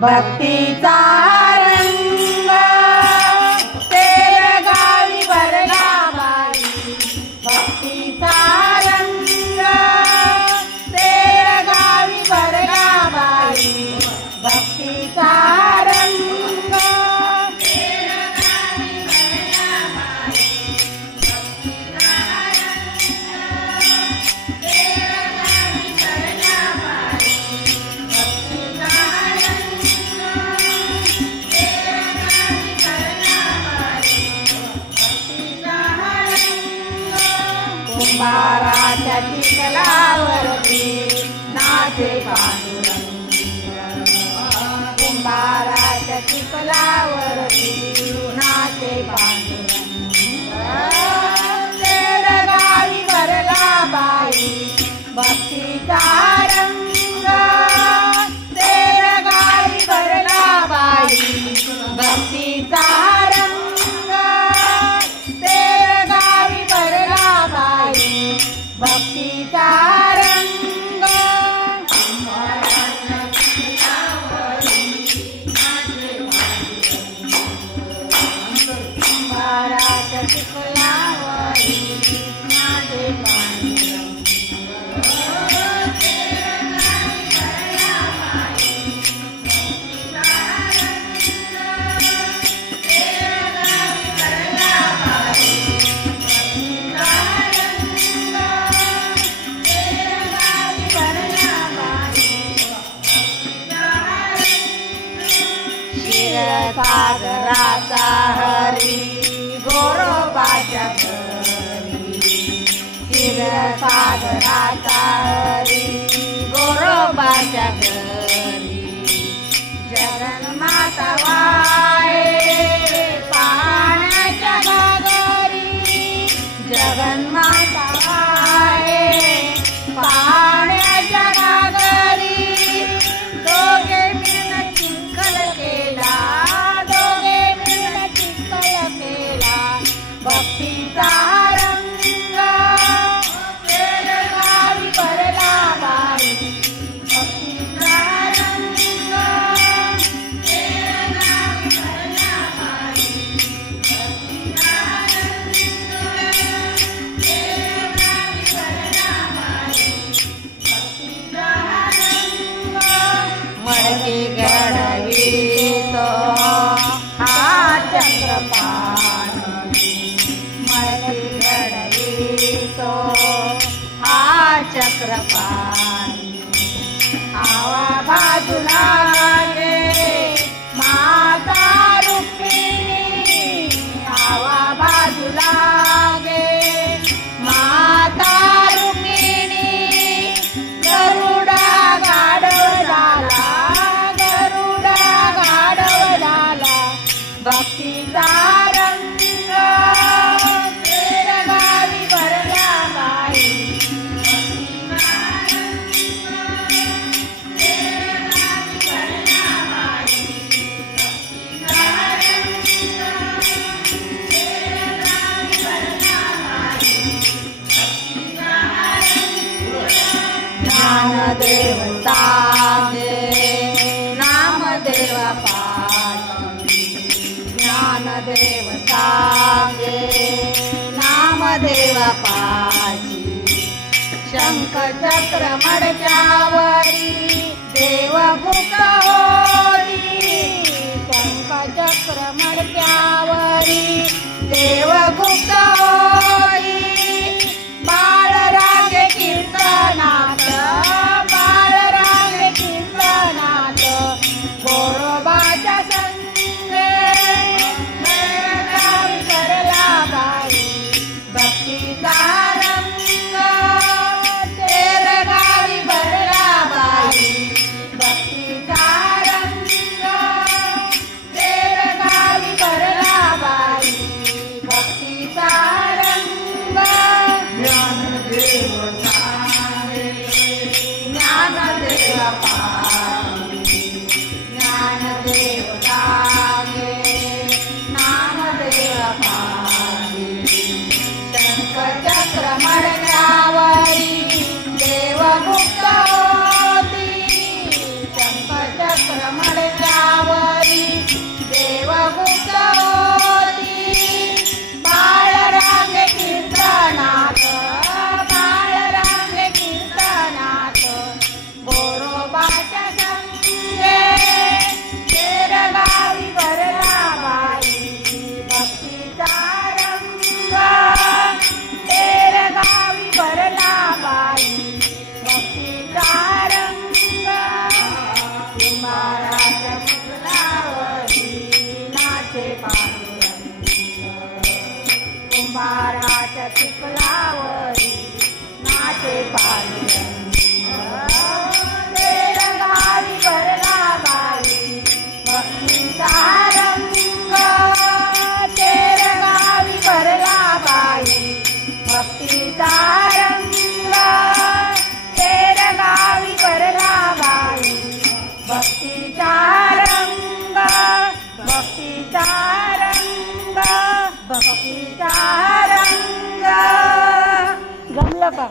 भक्तीचा रंग तेर गावी भरला बाई, भक्तीचा रंग तेर गावी भरला बाई, भक्तीचा रंग तेर गावी भरला बाई, भक्तीचा रंग तेर गावी भरला बाई, भक्तीचा कुंभाराच्या चिखलावरती नाचे पांडुरंग, कुंभाराच्या चिखलावरती नाचे पांडुरंग, तेर गावी भरला बाई, भक्तीचा रंग तेर गावी भरला बाई, भक्तीचा रंग तेर गावी भरला बाई, भक्तीचा रंग कुंभाराच्या चिखलावरती नाचे पांडुरंग, सागराचा हरी गोरोबाच्या घरी, क्षीरसागराचा हरी गोरोबाच्या घरी, जगन्माता वाहे पाण्याच्या घागरी, जगन्माता वाहे पाण्याच्या घागरी, दोघे मिळून चिखल केला, भक्तीचा रंग तेर गावी भरला बाई, भक्तीचा रंग तेर गावी भरला बाई, भक्तीचा रंग तेर गावी भरला बाई, भक्तीचा रंग मडके घडवितो हा चक्रपाणी, घडवितो हा चक्रपाणी, आवा बाजूला गे माता रुक्मिणी, आवा बाजूला गे माता रुक्मिणी, गरुडा गाढव झाला, गरुडा गाढव झाला, भक्तीचा रंग ज्ञानदेव साजे नामदेवा पाशी, ज्ञानदेव साजे नामदेवा पाशी, शंख चक्र मडक्यावरी देवगुप्त होती, शंख चक्र मडक्यावरी देवगुप्त होती, बाळराग कीर्तनात, बाळराग कीर्तनात, गोरोबाच्या संगे गावी भरला बाई, भक्तीचा रंग तेर गावी भरला बाई, भक्तीचा रंग तेर गावी भरला बाई, भक्तीचा रंग ज्ञानदेव सारे ज्ञानदेव पाशी, ज्ञानदेव सारे नामदेव पाशी, शंख चक्र मडक्यावरी देवगुप्त होती, शंख चक्र मडक्या कुमाराच्या चिखलावरी नाचे पांडुरंग तेरगावी भरला बाई भक्तीचा रंग तेरगावी भरला बाई भक्तीचा रंग तेरगावी भरला बाई भक्तीचा रंग भक्तीचा रंग भक्तीचा रंग. जमलं का?